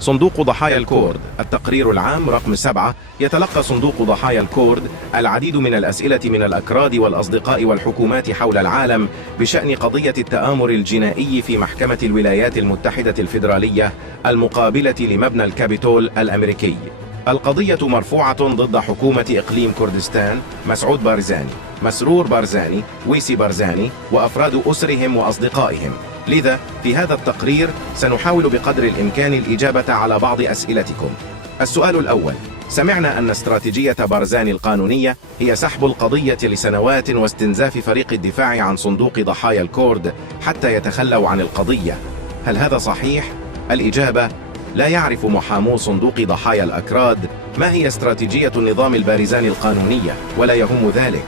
صندوق ضحايا الكورد. التقرير العام رقم 7. يتلقى صندوق ضحايا الكورد العديد من الأسئلة من الأكراد والأصدقاء والحكومات حول العالم بشأن قضية التآمر الجنائي في محكمة الولايات المتحدة الفيدرالية المقابلة لمبنى الكابيتول الأمريكي. القضية مرفوعة ضد حكومة إقليم كردستان، مسعود بارزاني، مسرور بارزاني، ويسي بارزاني وأفراد أسرهم وأصدقائهم. لذا في هذا التقرير سنحاول بقدر الإمكان الإجابة على بعض أسئلتكم. السؤال الأول: سمعنا أن استراتيجية بارزاني القانونية هي سحب القضية لسنوات واستنزاف فريق الدفاع عن صندوق ضحايا الكورد حتى يتخلوا عن القضية. هل هذا صحيح؟ الإجابة: لا يعرف محامو صندوق ضحايا الأكراد ما هي استراتيجية النظام البارزاني القانونية، ولا يهم ذلك.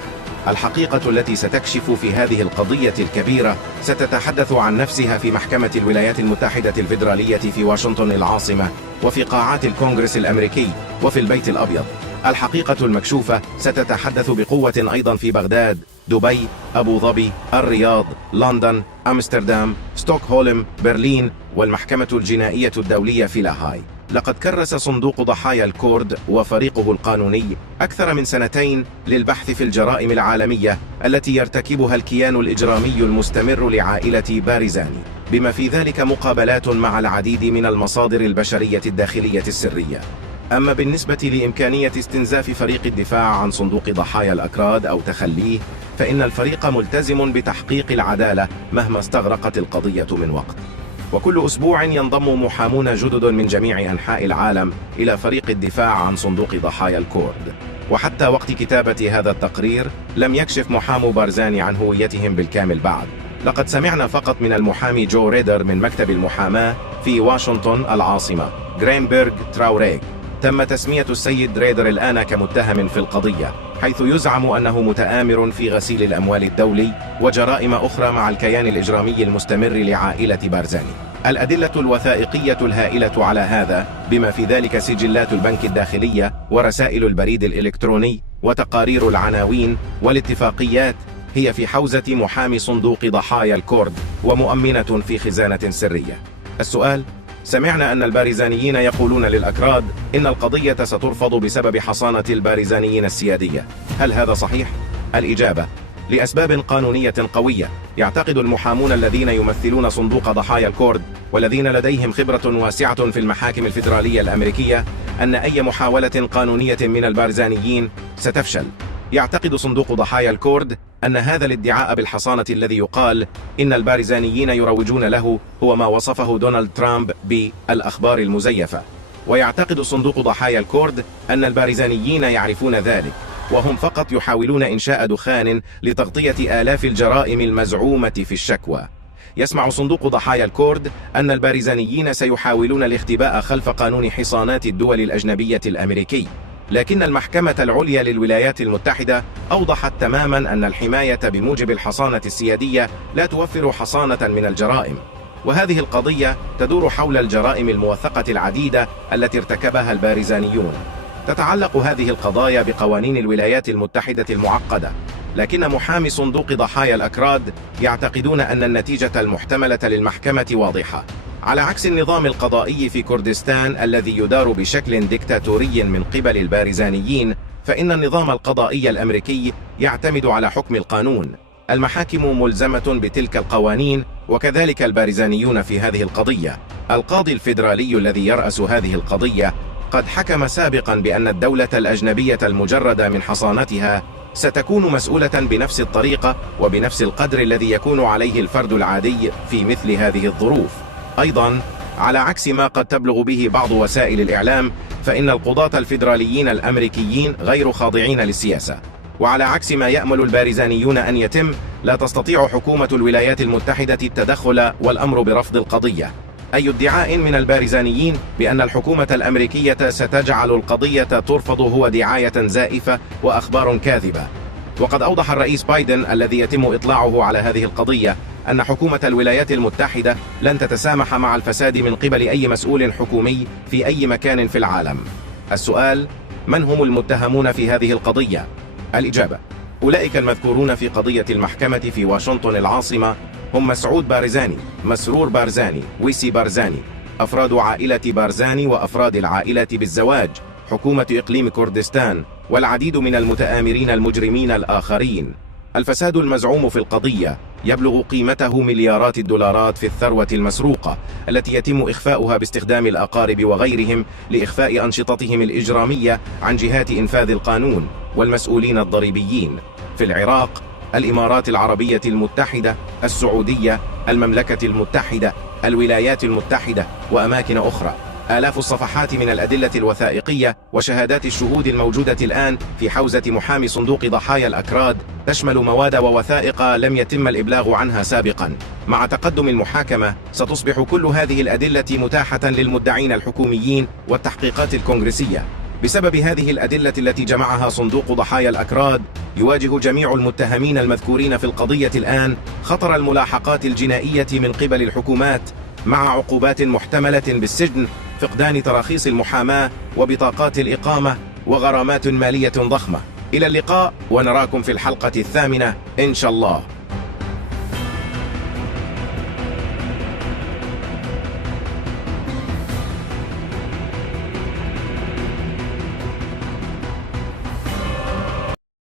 الحقيقة التي ستكشف في هذه القضية الكبيرة ستتحدث عن نفسها في محكمة الولايات المتحدة الفيدرالية في واشنطن العاصمة، وفي قاعات الكونغرس الأمريكي، وفي البيت الأبيض. الحقيقة المكشوفة ستتحدث بقوة أيضا في بغداد، دبي، أبو ظبي، الرياض، لندن، أمستردام، ستوكهولم، برلين، والمحكمة الجنائية الدولية في لاهاي. لقد كرس صندوق ضحايا الكورد وفريقه القانوني أكثر من 2 سنين للبحث في الجرائم العالمية التي يرتكبها الكيان الإجرامي المستمر لعائلة بارزاني، بما في ذلك مقابلات مع العديد من المصادر البشرية الداخلية السرية. أما بالنسبة لإمكانية استنزاف فريق الدفاع عن صندوق ضحايا الأكراد أو تخليه، فإن الفريق ملتزم بتحقيق العدالة مهما استغرقت القضية من وقت. وكل أسبوع ينضم محامون جدد من جميع أنحاء العالم إلى فريق الدفاع عن صندوق ضحايا الكورد. وحتى وقت كتابة هذا التقرير لم يكشف محامو بارزاني عن هويتهم بالكامل بعد. لقد سمعنا فقط من المحامي جو ريدر من مكتب المحاماة في واشنطن العاصمة، غرينبرغ تراوريغ. تم تسمية السيد ريدر الآن كمتهم في القضية، حيث يزعم أنه متآمر في غسيل الأموال الدولي وجرائم أخرى مع الكيان الإجرامي المستمر لعائلة بارزاني. الأدلة الوثائقية الهائلة على هذا، بما في ذلك سجلات البنك الداخلية ورسائل البريد الإلكتروني وتقارير العناوين والاتفاقيات، هي في حوزة محامي صندوق ضحايا الكورد ومؤمنة في خزانة سرية. السؤال: سمعنا أن البارزانيين يقولون للأكراد إن القضية سترفض بسبب حصانة البارزانيين السيادية. هل هذا صحيح؟ الإجابة: لأسباب قانونية قوية. يعتقد المحامون الذين يمثلون صندوق ضحايا الكورد والذين لديهم خبرة واسعة في المحاكم الفيدرالية الأمريكية أن أي محاولة قانونية من البارزانيين ستفشل. يعتقد صندوق ضحايا الكورد أن هذا الادعاء بالحصانة الذي يقال إن البارزانيين يروجون له هو ما وصفه دونالد ترامب بالأخبار المزيفة. ويعتقد صندوق ضحايا الكورد أن البارزانيين يعرفون ذلك، وهم فقط يحاولون إنشاء دخان لتغطية آلاف الجرائم المزعومة في الشكوى. يسمع صندوق ضحايا الكورد أن البارزانيين سيحاولون الاختباء خلف قانون حصانات الدول الأجنبية الأمريكي، لكن المحكمة العليا للولايات المتحدة أوضحت تماما أن الحماية بموجب الحصانة السيادية لا توفر حصانة من الجرائم. وهذه القضية تدور حول الجرائم الموثقة العديدة التي ارتكبها البارزانيون. تتعلق هذه القضايا بقوانين الولايات المتحدة المعقدة، لكن محامي صندوق ضحايا الأكراد يعتقدون أن النتيجة المحتملة للمحكمة واضحة. على عكس النظام القضائي في كردستان الذي يدار بشكل ديكتاتوري من قبل البارزانيين، فإن النظام القضائي الأمريكي يعتمد على حكم القانون. المحاكم ملزمة بتلك القوانين، وكذلك البارزانيون في هذه القضية. القاضي الفيدرالي الذي يرأس هذه القضية قد حكم سابقا بأن الدولة الأجنبية المجردة من حصانتها ستكون مسؤولة بنفس الطريقة وبنفس القدر الذي يكون عليه الفرد العادي في مثل هذه الظروف. أيضا على عكس ما قد تبلغ به بعض وسائل الإعلام، فإن القضاة الفيدراليين الأمريكيين غير خاضعين للسياسة. وعلى عكس ما يأمل البارزانيون أن يتم، لا تستطيع حكومة الولايات المتحدة التدخل والأمر برفض القضية. أي ادعاء من البارزانيين بأن الحكومة الأمريكية ستجعل القضية ترفض هو دعاية زائفة وأخبار كاذبة. وقد أوضح الرئيس بايدن الذي يتم إطلاعه على هذه القضية أن حكومة الولايات المتحدة لن تتسامح مع الفساد من قبل أي مسؤول حكومي في أي مكان في العالم. السؤال: من هم المتهمون في هذه القضية؟ الإجابة: أولئك المذكورون في قضية المحكمة في واشنطن العاصمة هم مسعود بارزاني، مسرور بارزاني، ويسي بارزاني، أفراد عائلة بارزاني وأفراد العائلة بالزواج، حكومة إقليم كردستان، والعديد من المتآمرين المجرمين الآخرين. الفساد المزعوم في القضية يبلغ قيمته مليارات الدولارات في الثروة المسروقة التي يتم إخفاؤها باستخدام الأقارب وغيرهم لإخفاء أنشطتهم الإجرامية عن جهات إنفاذ القانون والمسؤولين الضريبيين في العراق، الإمارات العربية المتحدة، السعودية، المملكة المتحدة، الولايات المتحدة، وأماكن أخرى. آلاف الصفحات من الأدلة الوثائقية وشهادات الشهود الموجودة الآن في حوزة محامي صندوق ضحايا الأكراد تشمل مواد ووثائق لم يتم الإبلاغ عنها سابقا. مع تقدم المحاكمة ستصبح كل هذه الأدلة متاحة للمدعين الحكوميين والتحقيقات الكونغرسية. بسبب هذه الأدلة التي جمعها صندوق ضحايا الأكراد، يواجه جميع المتهمين المذكورين في القضية الآن خطر الملاحقات الجنائية من قبل الحكومات، مع عقوبات محتملة بالسجن، فقدان تراخيص المحاماة وبطاقات الإقامة، وغرامات مالية ضخمة. إلى اللقاء، ونراكم في الحلقة الثامنة إن شاء الله.